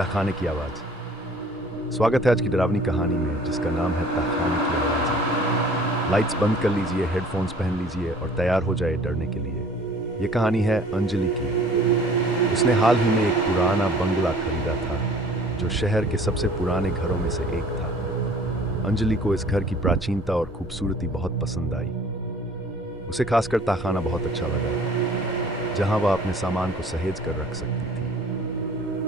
तहखाने की आवाज़। स्वागत है आज की डरावनी कहानी में जिसका नाम है तहखाने की आवाज़। लाइट्स बंद कर लीजिए, हेडफोन्स पहन लीजिए और तैयार हो जाए डरने के लिए। ये कहानी है अंजलि की। उसने हाल ही में एक पुराना बंगला खरीदा था जो शहर के सबसे पुराने घरों में से एक था। अंजलि को इस घर की प्राचीनता और खूबसूरती बहुत पसंद आई। उसे खासकर तहखाना बहुत अच्छा लगा, जहां वह अपने सामान को सहेज कर रख सकती थी।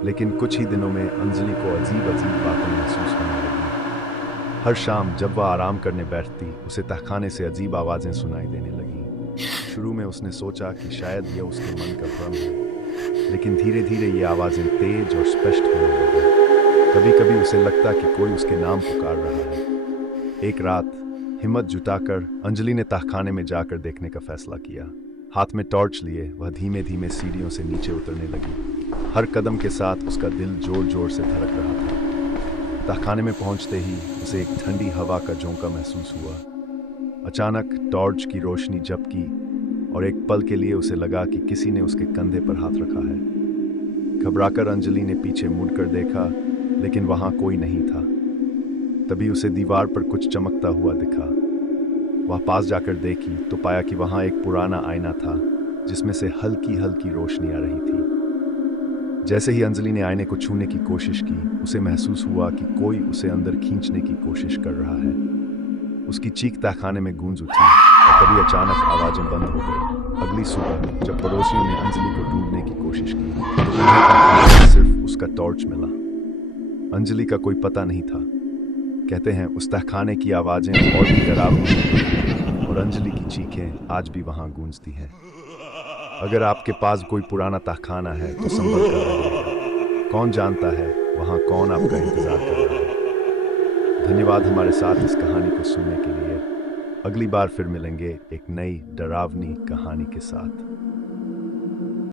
लेकिन कुछ ही दिनों में अंजलि को अजीब अजीब बातें महसूस होने लगी। हर शाम जब वह आराम करने बैठती, उसे तहखाने से अजीब आवाज़ें सुनाई देने लगीं। शुरू में उसने सोचा कि शायद यह उसके मन का भ्रम है, लेकिन धीरे धीरे ये आवाज़ें तेज और स्पष्ट होने लगीं। कभी कभी उसे लगता कि कोई उसके नाम पुकार रहा है। एक रात हिम्मत जुटाकर अंजलि ने तहखाने में जाकर देखने का फैसला किया। हाथ में टॉर्च लिए वह धीमे धीमे सीढ़ियों से नीचे उतरने लगी। हर कदम के साथ उसका दिल जोर जोर से धड़क रहा था। तहखाने में पहुंचते ही उसे एक ठंडी हवा का झोंका महसूस हुआ। अचानक टॉर्च की रोशनी झपकी और एक पल के लिए उसे लगा कि किसी ने उसके कंधे पर हाथ रखा है। घबराकर अंजलि ने पीछे मुड़कर देखा, लेकिन वहां कोई नहीं था। तभी उसे दीवार पर कुछ चमकता हुआ दिखा। वह पास जाकर देखी तो पाया कि वहां एक पुराना आईना था जिसमें से हल्की हल्की रोशनी आ रही थी। जैसे ही अंजलि ने आईने को छूने की कोशिश की, उसे महसूस हुआ कि कोई उसे अंदर खींचने की कोशिश कर रहा है। उसकी चीख तहखाने में गूंज उठी और तभी अचानक आवाजें बंद हो गई। अगली सुबह जब पड़ोसियों ने अंजलि को ढूंढने की कोशिश की तो उन्हें तहखाने में सिर्फ उसका टॉर्च मिला। अंजलि का कोई पता नहीं था। कहते हैं उस तहखाने की आवाजें और भी डरावनी हैं और अंजलि की चीखें आज भी वहां गूंजती हैं। अगर आपके पास कोई पुराना तहखाना है तो संभल कर रहिएगा। कौन जानता है वहां कौन आपका इंतजार कर रहा है। धन्यवाद हमारे साथ इस कहानी को सुनने के लिए। अगली बार फिर मिलेंगे एक नई डरावनी कहानी के साथ।